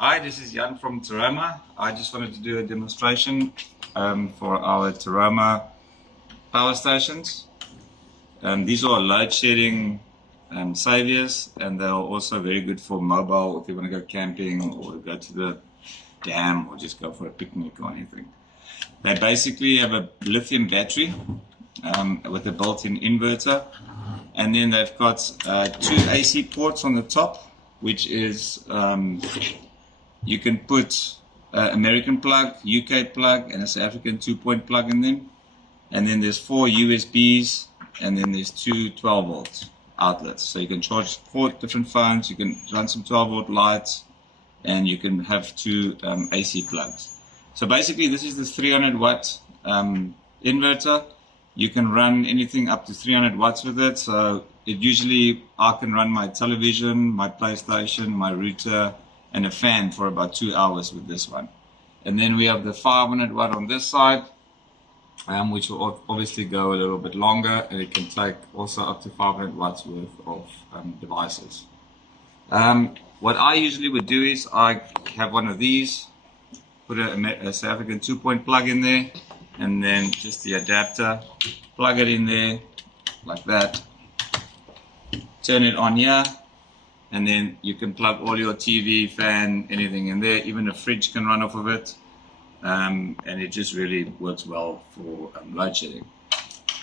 Hi, this is Jan from Taroma. I just wanted to do a demonstration for our Taroma power stations. These are load shedding saviors, and they're also very good for mobile if you want to go camping or go to the dam or just go for a picnic or anything. They basically have a lithium battery with a built-in inverter, and then they've got two AC ports on the top, which is you can put American plug, UK plug, and a South African 2-point plug in them. And then there's 4 USBs, and then there's two 12-volt outlets. So you can charge 4 different phones, you can run some 12-volt lights, and you can have 2 AC plugs. So basically this is the 300-watt inverter. You can run anything up to 300 watts with it. So I can run my television, my PlayStation, my router, and a fan for about 2 hours with this one. And then we have the 500 watt on this side, which will obviously go a little bit longer, and it can take also up to 500 watts worth of devices. What I usually would do is I have one of these, put a South African 2-point plug in there, and then just the adapter, plug it in there like that, turn it on here, and then you can plug all your TV, fan, anything in there. Even a fridge can run off of it, and it just really works well for load shedding.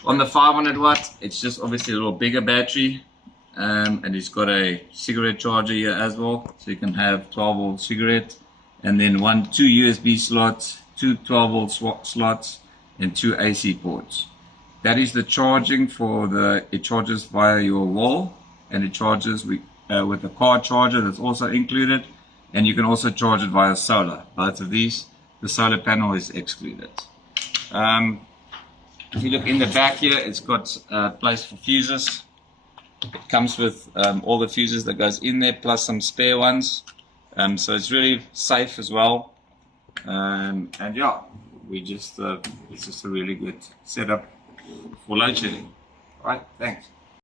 On the 500 watt, it's just obviously a little bigger battery, and it's got a cigarette charger here as well, so you can have 12-volt cigarette, and then 2 USB slots, 2 12-volt slots, and 2 AC ports. That is the charging for it charges via your wall, and it charges with a car charger that's also included, and you can also charge it via solar. Both of these, the solar panel is excluded. If you look in the back here, it's got a place for fuses. It comes with all the fuses that goes in there, plus some spare ones. So it's really safe as well. And yeah, it's just a really good setup for load shedding. All right, thanks.